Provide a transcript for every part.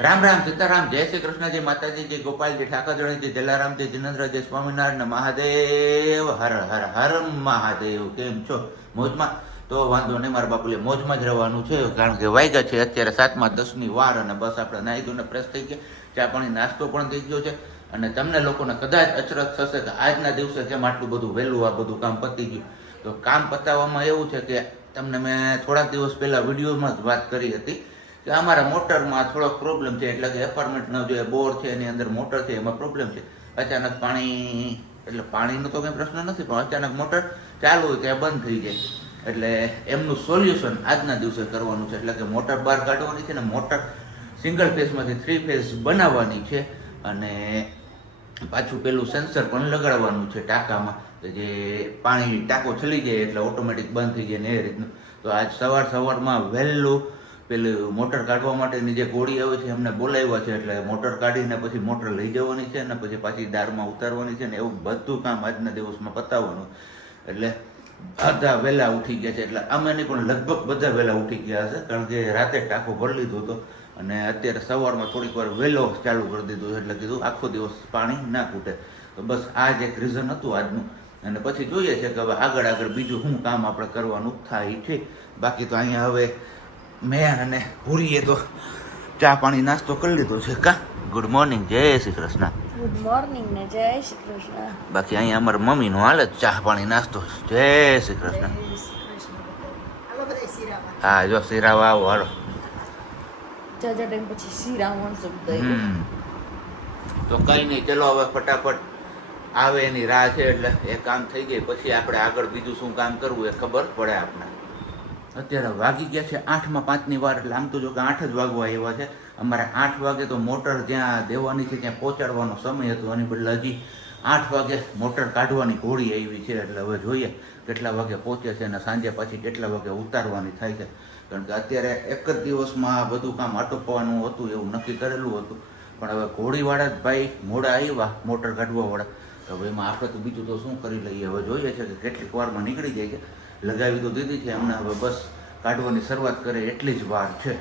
રામ રામ સીતારામ, જય શ્રી કૃષ્ણ માતાજી, જય ગોપાલજી ઠાકોરજી જય જલારામ, જય સ્વામિનારાયણ મહાદેવ, હર હર હર મહાદેવ. કેમ છો? મોજમાં? તો વાંધો નહીં, મારા બાપુલે મોજમાં જ રહેવાનું છે, કારણ કે વાગ્યા છે. અત્યારે સાતમા દસની વાર અને બસ આપણે નાહી ધોઈને પ્રેસ થઈ ગયા. ચા પાણી, નાસ્તો પણ થઈ ગયો છે. અને તમને લોકોને કદાચ અચરજ થશે કે આજના દિવસે કેમ આટલું બધું વહેલું આ બધું કામ પતી ગયું. તો કામ પતાવવામાં એવું છે કે તમને મેં થોડાક દિવસ પહેલાં વિડીયોમાં જ વાત કરી હતી. કે અમારા મોટરમાં થોડોક પ્રોબ્લેમ છે. એટલે કે એપાર્ટમેન્ટ ન જોઈએ બોર છે, એની અંદર મોટર છે, એમાં પ્રોબ્લેમ છે. અચાનક પાણી, એટલે પાણીનો તો કંઈ પ્રશ્ન નથી, પણ અચાનક મોટર ચાલુ હોય ત્યાં બંધ થઈ જાય. એટલે એમનું સોલ્યુશન આજના દિવસે કરવાનું છે. એટલે કે મોટર બહાર કાઢવાની છે ને મોટર સિંગલ ફેઝમાંથી થ્રી ફેઝ બનાવવાની છે. અને પાછું પેલું સેન્સર પણ લગાડવાનું છે ટાંકામાં. જે પાણી ટાંકો ચલી જાય એટલે ઓટોમેટિક બંધ થઈ જાય ને એ રીતનું. તો આજ સવાર સવારમાં વહેલું પેલું મોટર કાઢવા માટેની જે ગોળી આવે છે, એમને બોલાવ્યા છે એટલે મોટર કાઢીને પછી મોટર લઈ જવાની છે અને પછી પાછી દારમાં ઉતારવાની છે ને એવું બધું કામ આજના દિવસમાં પતાવવાનું. એટલે બધા વહેલા ઉઠી ગયા છે, એટલે અમે નહીં પણ લગભગ બધા વહેલા ઉઠી ગયા હશે, કારણ કે રાતે ટાંકો ભરી લીધો હતો અને અત્યારે સવારમાં થોડીક વાર વહેલો ચાલુ કરી દીધું છે, એટલે કીધું આખો દિવસ પાણી ના ખૂટે. તો બસ આ જ એક રીઝન હતું આજનું. અને પછી જોઈએ છે કે હવે આગળ આગળ બીજું શું કામ આપણે કરવાનું થાય છે. બાકી તો અહીંયા હવે મેં અને ભૂરીએ તો ચા પાણી નાસ્તો કરી લીધો છે. કા? ગુડ મોર્નિંગ જય શ્રી કૃષ્ણ. ગુડ મોર્નિંગ ને જય શ્રી કૃષ્ણ. બાકી અહીંયા અમારા મમ્મીનું હાલ જ ચા પાણી નાસ્તો જય શ્રી કૃષ્ણ. હા જો સિરાવા આવો હાલો. તો કઈ નહીં ચલો હવે ફટાફટ આવે એની રાહ છે એટલે એ કામ થઈ ગઈ. પછી આપણે આગળ બીજું શું કામ કરવું એ ખબર પડે આપણે અત્યારે વાગી ગયા છે આઠમાં પાંચની વાર. એટલે આમ તો જો કે આઠ જ વાગવા આવ્યા છે. અમારે આઠ વાગે તો મોટર જ્યાં દેવાની છે ત્યાં પહોંચાડવાનો સમય હતો. એની બદલે હજી આઠ વાગે મોટર કાઢવાની ઘોડી આવી છે. એટલે હવે જોઈએ કેટલા વાગે પહોંચે છે અને સાંજે પછી કેટલા વાગે ઉતારવાની થાય છે. કારણ કે અત્યારે એક જ દિવસમાં આ બધું કામ આટોપવાનું હતું, એવું નક્કી કરેલું હતું. પણ હવે ઘોડીવાળા જ ભાઈ મોડા આવ્યા, મોટર કાઢવાવાળા. તો હવે એમાં આપણે તો બીજું તો શું કરી લઈએ? હવે જોઈએ છે કે કેટલીક વારમાં નીકળી જાય છે. લગાવી તો દીધી છે એમને હવે બસ કાઢવાની શરૂઆત કરે એટલી જ વાર છે.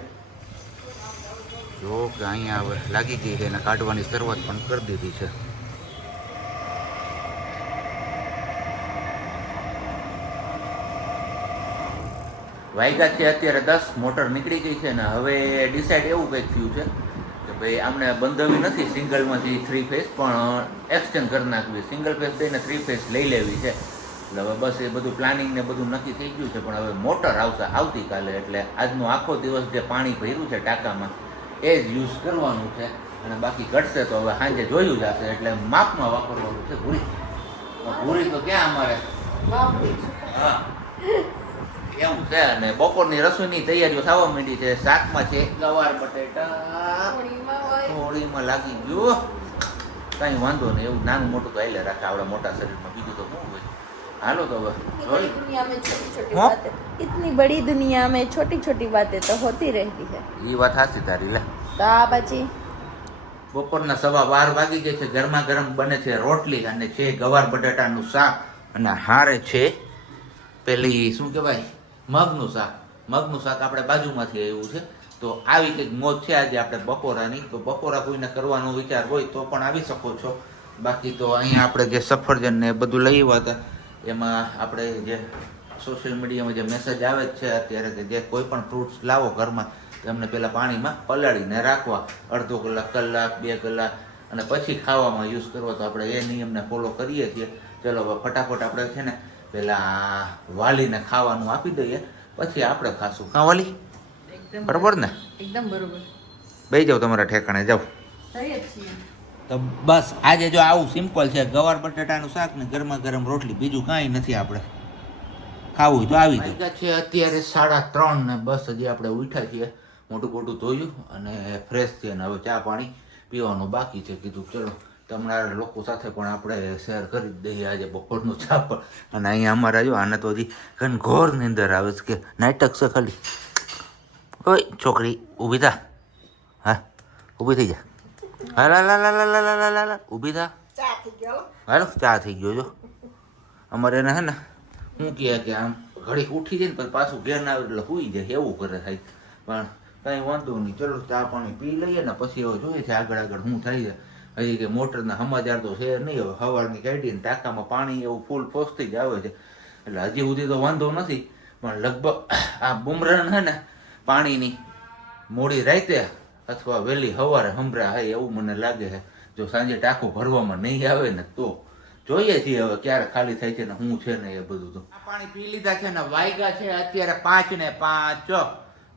જો કે અહીંયા હવે લાગી ગઈ છે, એને કાઢવાની શરૂઆત પણ કરી દીધી છે. વાયગા છે અત્યારે દસ, મોટર નીકળી ગઈ છે ને હવે ડિસાઇડ એવું કંઈક થયું છે કે ભાઈ આમને બંધાવી નથી સિંગલમાંથી થ્રી ફેસ પણ એક્સચેન્જ કરી નાખવી. સિંગલ ફેસ દઈને થ્રી ફેસ લઈ લેવી છે. એટલે હવે બસ એ બધું પ્લાનિંગ ને બધું નક્કી થઈ ગયું છે પણ હવે મોટર આવશે આવતીકાલે એટલે આજનો આખો દિવસ જે પાણી ભર્યું છે ટાંકામાં એ જ યુઝ કરવાનું છે અને બાકી ઘટશે તો હવે સાંજે જોયું જશે એટલે માપમાં વાપરવાનું છે ભૂરી. ભૂરી તો ક્યાં અમારે? હા. એવું છે અને બપોરની રસોઈની તૈયારીઓ થવા માંડી છે. શાકમાં છે ગવાર બટેટા થોડીમાં લાગી ગયો. કાંઈ વાંધો નહીં એવું નાનું મોટું તો આયલે રાખે આપણા મોટા શરીરમાં. બીજું તો શું હોય? હાલો તો હવે જોઈ दुनिया में छोटी छोटी हाँ? बातें इतनी बड़ी दुनिया में छोटी छोटी बातें तो होती रहती है એ વાત હાચી તારી લે તો આ પછી બપોરના સવા બાર વાગી ગયા છે ગરમા ગરમ બને છે રોટલી અને છે ગવાર બટાટાનું શાક અને હારે છે પેલી શું કહેવાય મગનું શાક મગનું શાક આપણે બાજુમાંથી આવ્યું છે તો આવી કંઈક મોજ છે આજે આપણે બપોરાની તો બપોરા કોઈને કરવાનો વિચાર હોય તો પણ આવી શકો છો બાકી તો અહીંયા આપણે જે સફરજન ને એ બધું લઈ આવ્યા હતા એમાં આપણે જે સોશિયલ મીડિયામાં જે મેસેજ આવે જ છે અત્યારે કે જે કોઈ પણ ફ્રૂટ્સ લાવો ઘરમાં તો એમને પહેલાં પાણીમાં પલાળીને રાખવા. અડધો કલાક કલાક બે કલાક અને પછી ખાવામાં યુઝ કરવો. તો આપણે એ નિયમને ફોલો કરીએ છીએ. ચલો ફટાફટ આપણે છે ને પહેલાં વાલીને ખાવાનું આપી દઈએ. પછી આપણે ખાશું. ખા વાલી? બરોબર ને? એકદમ બરોબર. બે જાઓ તમારા ઠેકાણે જાઓ. તો બસ, આજે જો આવું સિમ્પલ છે, ગવાર બટાટાનું શાક ને ગરમા ગરમ રોટલી, બીજું કાંઈ નથી આપણે. ખાવું તો આવી જાય છે, અત્યારે સાડા ત્રણ ને બસ હજી આપણે ઉઠ્યા છીએ. મોટું મોટું ધોયું અને ફ્રેશ થઈને હવે ચા પાણી પીવાનું બાકી છે. કીધું, ચલો તમારા લોકો સાથે પણ આપણે શેર કરી દઈએ આજે બપોરનું ચા પણ. અને અહીંયા અમારા જો, આને તો હજી ઘનઘોર નીંદર આવે છે કે નાટક છે ખાલી. ઓય, છોકરી, ઊભી થા. હા, ઊભી થઈ જા. હાલ લા લા લા લા લા લા લા ઊભી થા. હાલો. ચા થઈ ગયો જો. અમારે એને હે ને શું કહે કે આમ ઘડી ઉઠી જાય ને પછી પાછું ઘેર ના આવે એટલે સુઈ જાય એવું કરે થાય. પણ કાંઈ વાંધો નહીં ચલો ચા પાણી પી લઈએ ને પછી હવે જોઈએ છે આગળ આગળ શું થાય છે. હજી કે મોટરના સમાચાર તો છે નહીં હવે સવારની કાઢીને ટાંકામાં પાણી એવું ફૂલ ફોસથી જ આવે છે. એટલે હજી સુધી તો વાંધો નથી પણ લગભગ આ બુમરણ છે ને પાણીની મોડી રાતે અથવા વહેલી સવારે હમરા હોય એવું મને લાગે છે. જો સાંજે ટાંકું ભરવામાં નહીં આવે ને તો જોઈએ છીએ હવે ક્યારે ખાલી થાય છે ને શું છે ને એ બધું તો. પાણી પી લીધા છે ને વાયગા છે અત્યારે પાંચ ને પાંચ.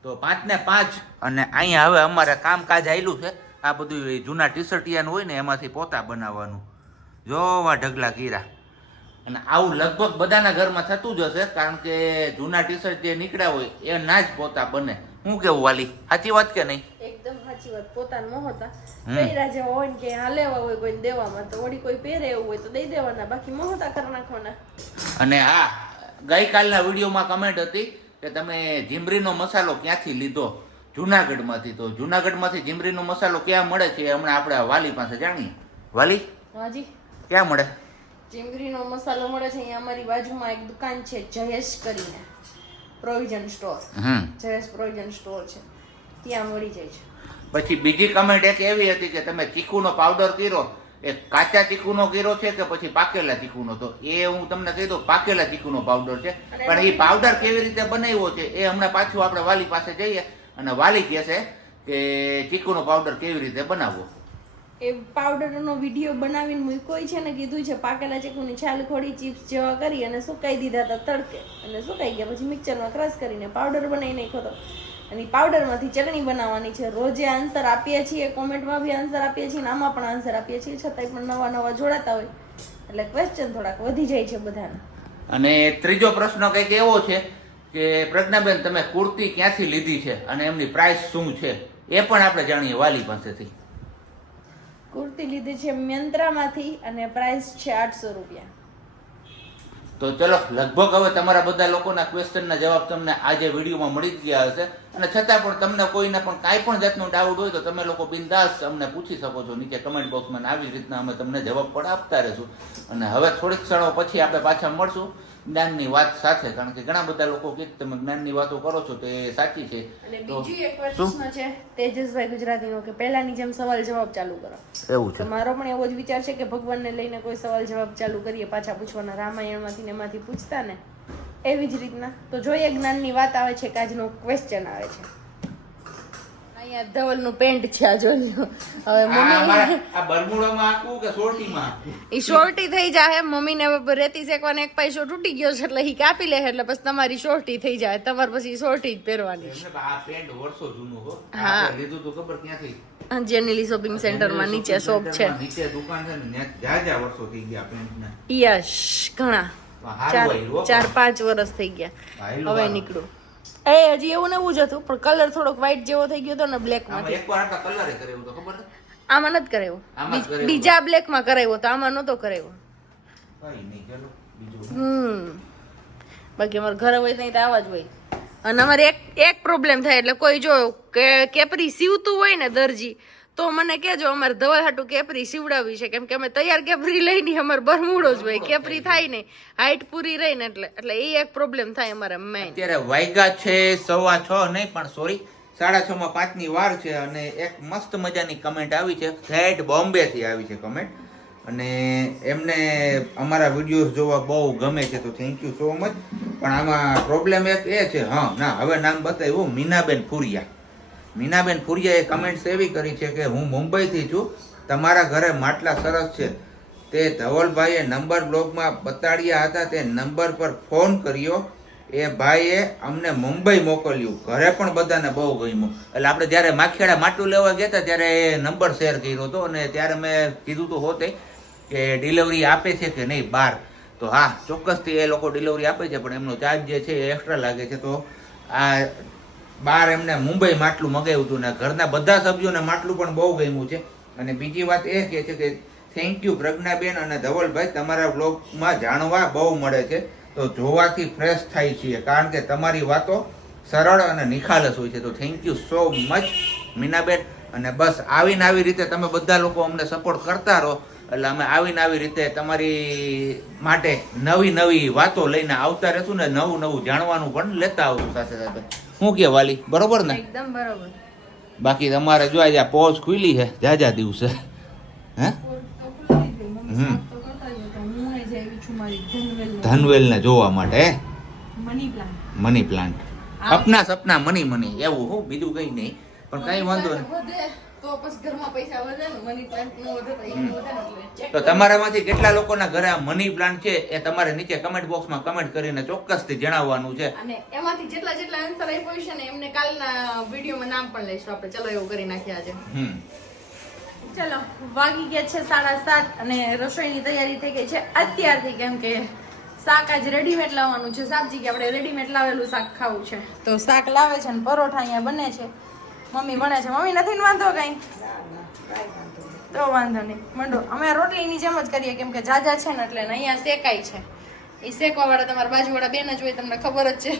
તો પાંચ ને પાંચ. અને અહીંયા હવે અમારે કામકાજ આવેલું છે. આ બધું જૂના ટી શર્ટિયાનું હોય ને એમાંથી પોતા બનાવવાનું. જોવા ઢગલા કીરા અને આવું લગભગ બધાના ઘરમાં થતું જ હશે કારણ કે જૂના ટી શર્ટ જે નીકળ્યા હોય એ ના જ પોતા બને. હું કેવું વાલી? સાચી વાત કે નહીં? એકદમ સાચી વાત. પોતાના મોહતા હમ. પહેર્યા જેવા હોય ને કે હા લેવા હોય કોઈ દેવામાં. તો વળી કોઈ પહેરે એવું હોય તો દઈ દેવાના. બાકી મોહતા કરી નાખવાના. અને હા ગઈકાલના વિડીયોમાં કમેન્ટ હતી કે તમે ઝીમરીનો મસાલો ક્યાંથી લીધો? જુનાગઢમાંથી તો. જુનાગઢમાંથી ઝીમરીનો મસાલો ક્યાં મળે છે હમણાં આપણે વાલી પાસે જાણીએ. વાલી? હાજી ક્યાં મળે? ચીંગરીનો મસાલો મળે છે અહીંયા અમારી બાજુમાં એક દુકાન છે જયેશ કરીને. Provision store. Jayesh provision store છે. ત્યાં મળી જાય છે. પછી બીજી કમેન્ટ એક એવી હતી કે તમે ચીકુનો પાવડર કર્યો એ કાચા ચીકુનો કર્યો છે કે પછી પાકેલા ચીકુનો? તો એ હું તમને કહી દઉં પાકેલા ચીકુનો પાવડર છે. પણ એ પાવડર કેવી રીતે બનાવ્યો છે એ હમણાં પાછું આપણે વાલી પાસે જઈએ અને વાલી કહે છે કે ચીકુનો પાવડર કેવી રીતે બનાવવો? એ પાવડરનો વીડિયો બનાવીને મૂક્યો છે ને કીધું છે પાકેલા ચીકુની છાલ ખોડી ચિપ્સ જેવા કરી અને સુકાઈ દીધા હતા તડકે. અને સુકાઈ ગયા પછી મિક્સરમાં ક્રશ કરીને પાવડર બનાવી નાખ્યો હતો. અને પાવડરમાંથી ચટણી બનાવવાની છે. રોજે આન્સર આપીએ છીએ કોમેન્ટમાં બી આન્સર આપીએ છીએ અને આમાં પણ આન્સર આપીએ છીએ છતાંય પણ નવા નવા જોડાતા હોય. એટલે ક્વેશ્ચન થોડાક વધી જાય છે બધાના. અને ત્રીજો પ્રશ્ન કંઈક એવો છે કે પ્રજ્ઞાબેન તમે કુર્તી ક્યાંથી લીધી છે અને એમની પ્રાઇસ શું છે? એ પણ આપણે જાણીએ વાલી પાસેથી. કુર્તી લીધી છે મ્યંત્રામાંથી અને પ્રાઇસ છે આઠસો રૂપિયા. તો ચલો લગભગ હવે તમારા બધા લોકોના ક્વેશ્ચનના જવાબ તમને આજે વિડીયોમાં મળી જ ગયા હશે. અને છતાં પણ તમને કોઈને પણ કાંઈ પણ જાતનો ડાઉટ હોય તો તમે લોકો બિંદાસ અમને પૂછી શકો છો નીચે કમેન્ટ બોક્સમાં આવી રીતના અમે તમને જવાબ પણ આપતા રહેશું. અને હવે થોડીક ક્ષણો પછી આપણે પાછા મળશું જ્ઞાનની વાત સાથે કારણ કે ઘણા બધા લોકો કે તમે જ્ઞાનની વાતો કરો છો તે સાચી છે. અને તો બીજું એક શું? છે તેજસભાઈ ગુજરાતીનો કે પહેલાની જેમ સવાલ જવાબ ચાલુ કરો. એવું છે. મારો પણ એવો જ વિચાર છે કે ભગવાનને લઈને કોઈ સવાલ જવાબ ચાલુ કરીએ પાછા પૂછવાના રામાયણમાંથી ને એમાંથી પૂછતા ને. એવી જ રીતના. તો જોઈએ જ્ઞાનની વાત આવે છે કે આજનો ક્વેશ્ચન આવે છે. અહીંયા ધવલનું પેન્ટ છે આ જોઈ હવે મમ્મી આ બરમુડામાં આખું કે સોરટીમાં ઈ શોર્ટી થઈ જાય મમ્મીને હવે રેતી શેકવાનો એક પૈસો તૂટી ગયો છે એટલે ઈ કાપી લે એટલે પછી તમારી શોર્ટી થઈ જાય. તમારે પછી શોર્ટી જ પહેરવાની છે. આ પેન્ટ વર્ષો જૂનું હો. હા. લીધું તો ખબર ક્યાંથી? જેનેલી શોપિંગ સેન્ટરમાં નીચે શોપ છે. નીચે દુકાન છે ને ત્યાં જ્યાં જ્યાં વર્ષો થઈ ગયા પેન્ટના. યશ ઘણા. ચાર પાંચ વર્ષ થઈ ગયા. હવે નીકળું. એ હજી એવું ને એવું જ હતું પણ કલર થોડોક વ્હાઈટ જેવો થઈ ગયો હતો ને બ્લેક છે? આમાં નથી કરાવ્યો. બીજ- બ્લેકમાં કરાવ્યો તો આમાં નતો કરાવ્યો. હમ. બાકી અમારે ઘરે હોય નહીં તો આવા જ હોય. અને અમારે એક એક પ્રોબ્લેમ થાય એટલે કોઈ જો કે કેપરી સીવતું હોય ને દરજી તો મને કહેજો અમારે ધવલ હાટું કેપરી સીવડાવી છે. કેમ કે અમે તૈયાર કેપરી લઈને અમારે બરમૂડો જ હોય. કેપરી થાય નહીં. હાઈટ પૂરી રહી ને એટલે એટલે એ એક પ્રોબ્લેમ થાય અમારે મેઇન અત્યારે વાયગા છે સવા છ નહીં પણ સોરી સાડા છ માં પાંચની વાર છે અને એક મસ્ત મજાની કમેન્ટ આવી છે. ફ્લેટ બોમ્બે થી આવી છે કમેન્ટ અને એમને અમારા વિડીયોઝ જોવા બહુ ગમે છે તો થેન્ક યુ સો મચ પણ આમાં પ્રોબ્લેમ એક એ છે હા ના હવે નામ બતાવ્યું મીનાબેન ફુરિયા. મીનાબેન ફુરિયાએ કમેન્ટ્સ એવી કરી છે કે હું મુંબઈથી છું, તમારા ઘરે માટલા સરસ છે. તે ધવલભાઈએ નંબર બ્લોગમાં બતાડ્યા હતા, તે નંબર પર ફોન કર્યો. એ ભાઈએ અમને મુંબઈ મોકલ્યું. ઘરે પણ બધાને બહુ ગમ્યું. એટલે આપણે જ્યારે માખીડા માટલું લેવા ગયા હતા, ત્યારે એ નંબર શેર કર્યો હતો અને ત્યારે મેં કીધું હતું હોતે કે ડિલિવરી આપે છે કે નહીં બહાર. તો હા, ચોક્કસથી એ લોકો ડિલિવરી આપે છે, પણ એમનો ચાર્જ જે છે એ એક્સ્ટ્રા લાગે છે. તો આ બહાર એમને મુંબઈ માટલું મગાવ્યું હતું ને ઘરના બધા સભ્યોને માટલું પણ બહુ ગમ્યું છે. અને બીજી વાત એ કહે છે કે થેન્ક યુ પ્રજ્ઞાબેન અને ધવલભાઈ તમારા બ્લોગમાં જાણવા બહુ મળે છે. તો જોવાથી ફ્રેશ થાય છીએ, કારણ કે તમારી વાતો સરળ અને નિખાલસ હોય છે. તો thank you so much Minaben. અને બસ આવીને આવી રીતે તમે બધા લોકો અમને સપોર્ટ કરતા રહો. એટલે અમે આવીને આવી રીતે તમારી માટે નવી નવી વાતો લઈને આવતા રહેશું ને નવું નવું જાણવાનું પણ લેતા આવશું સાથે સાથે. શું કે વાલી બરોબર ને? એકદમ બરોબર. બાકી તમારે જો આજે આ ખુલી છે જાજા દિવસે. હે? હમ. ધનવેલને જોવા માટે? Money plant. Money plant. Apna Sapna money money એવું હું બીજું કઈ નહીં. પણ કઈ વાંધો નહીં. તો તમારામાંથી કેટલા લોકોના ઘરે આ મની પ્લાન્ટ છે એ તમારે નીચે કમેન્ટ બોક્સમાં કમેન્ટ કરીને ચોક્કસથી જણાવવાનું છે. અને એમાંથી જેટલા જેટલા આન્સર આપ્યો છે ને એમને કાલના વિડીયોમાં નામ પણ લઈશું આપણે. ચલો એવું કરી નાખીએ આજે. હમ. ચલો વાગી ગયા છે સાડા સાત અને રસોઈની તૈયારી થઈ ગઈ છે. અત્યારથી કેમ કે શાક આજ રેડીમેડ લાવવાનું છે. સાબજી કે આપણે રેડીમેડ લાવેલું શાક ખાવું છે. તો શાક લાવે છે ને પરોઠા અહીંયા બને છે. મમ્મી ભણે છે. મમ્મી નથી ને વાંધો કઈ? તો વાંધો નહીં. મંડો, અમે રોટલીની જેમ જ કરીએ, કેમ કે જાજા છે ને એટલે અહીંયા શેકાય છે. એ શેકવા વાળા તમારા બાજુવાળા બેન જ હોય, તમને ખબર જ છે.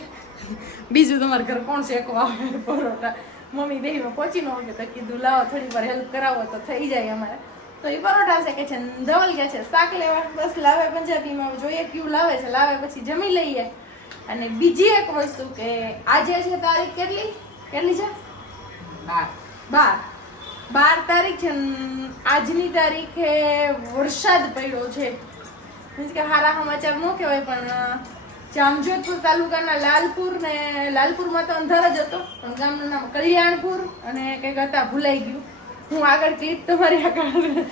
બીજું તમારા ઘર કોણ શેકવા આવે પરોટા મમ્મી બેહીમાં પહોંચી ન હોય તો કીધું, લાવો, થોડી વાર હેલ્પ કરાવો તો થઈ જાય અમારે. તો એ પરોઠા શેકે છે ધવલ ગયા છે, શાક લેવા. બસ લાવે પંજાબીમાં જોઈએ કયું લાવે છે. લાવે પછી જમી લઈએ. અને બીજી એક વસ્તુ કે આજે છે તારીખ કેટલી? કેટલી છે? બાર. બાર. તારીખ છે આજની તારીખે વરસાદ પડ્યો છે. મીન્સ કે સારા સમાચાર ન કહેવાય, પણ જામજોધપુર તાલુકાના લાલપુર ને, લાલપુરમાં તો અંધાર જ હતો, પણ ગામનું નામ કલ્યાણપુર અને કંઈક હતા, ભૂલાઈ ગયું. હું આગળ ક્લિપ તમારી આગળ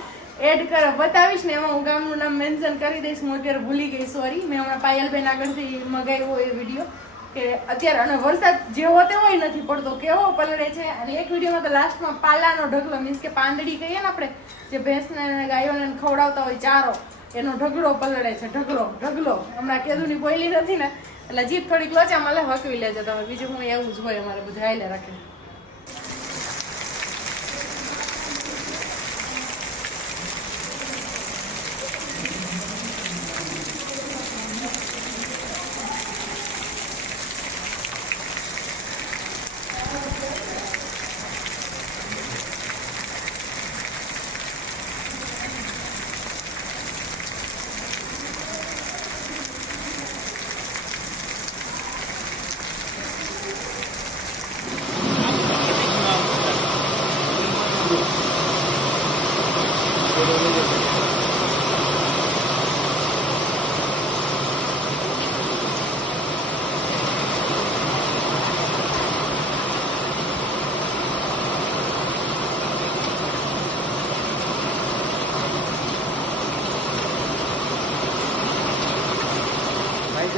એડ કર, બતાવીશ ને એમાં હું ગામનું નામ મેન્શન કરી દઈશ, હું અત્યારે ભૂલી ગઈ સોરી મેં હમણાં પાયલબેન આગળથી મગાવ્યો એ વીડિયો કે અત્યારે અને વરસાદ જેવો તેવો નથી પડતો, કેવો પલળે છે. અને એક વિડીયોમાં તો લાસ્ટમાં પાલાનો ઢગલો, મીન્સ કે પાંદડી કહીએ ને આપણે, જે ભેંસને ગાયોને ખવડાવતા હોય ચારો, એનો ઢગલો પલળે છે. ઢગલો ઢગલો. હમણાં કેદુની બોયલી નથી ને, એટલે જીભ થોડીક લોચામાં હકવી લેજો. તમે બીજું હું એવું જ હોય અમારે બધું હાઈલે રાખે.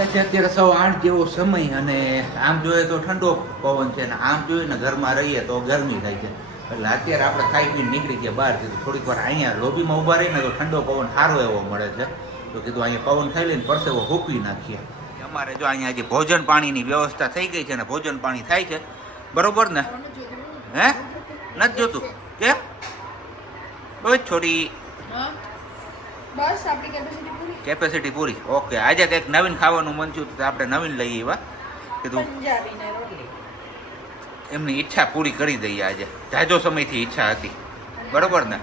છે અત્યારે સવા આઠ જેવો સમય અને આમ જોઈએ તો ઠંડો પવન છે અને આમ જોઈએ ને ઘરમાં રહીએ તો ગરમી થાય છે. એટલે અત્યારે આપણે ખાઈ પીને નીકળી ગયા બહાર કીધું થોડીક વાર અહીંયા લોબીમાં ઊભા રહીને તો ઠંડો પવન સારો એવો મળે છે. તો કીધું અહીંયા પવન ખાઈ લઈને પરસેવો હોપી નાખીએ. અમારે જો અહીંયા જે ભોજન પાણીની વ્યવસ્થા થઈ ગઈ છે ને ભોજન પાણી થાય છે. બરોબર ને? હે? નથી જોતું? કે? બસ છોડી. બસ આપણી કેપેસિટી પૂરી. કેપેસિટી પૂરી. ઓકે આજે કંઈક નવીન ખાવાનું મન થયું તો આપણે નવીન લઈએ એવા. કીધું એમની ઈચ્છા પૂરી કરી દઈએ આજે. જાજો સમયથી ઈચ્છા હતી. બરોબર ને?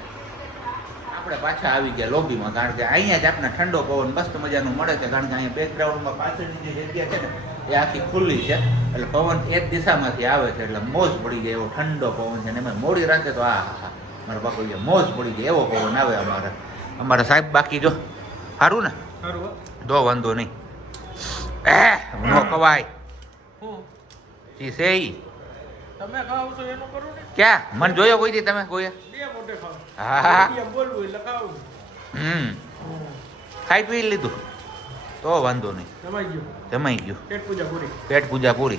આપણે પાછા આવી ગયા લોબીમાં કારણ કે અહીંયા જ આપણે ઠંડો પવન મસ્ત મજાનું મળે છે કારણ કે અહીંયા બેકગ્રાઉન્ડમાં પાછળની જે જગ્યા છે ને એ આખી ખુલ્લી છે. એટલે પવન એક દિશામાંથી આવે છે એટલે મોજ પડી જાય એવો ઠંડો પવન છે. ને એમાં મોડી રાખે તો આ હા મારા બાપુ મોજ પડી જાય એવો પવન આવે અમારે. અમારે સાહેબ બાકી જો. સારું ને? દો વાંધો નહીં. એ નો કવાય. જી છે ઈ. તમે ખાવ છો એનો કરો ને? ક્યાં? મને જોયો કોઈ દી તમે કોઈ? બે મોટે ખાવ. હા બોલવું એટલે ખાવું. હમ. ખાઈ પી લીધું. તો વાંધો નહીં. જમાઈ ગયું. જમાઈ ગયું. પેટ પૂજા પૂરી. પેટ પૂજા પૂરી.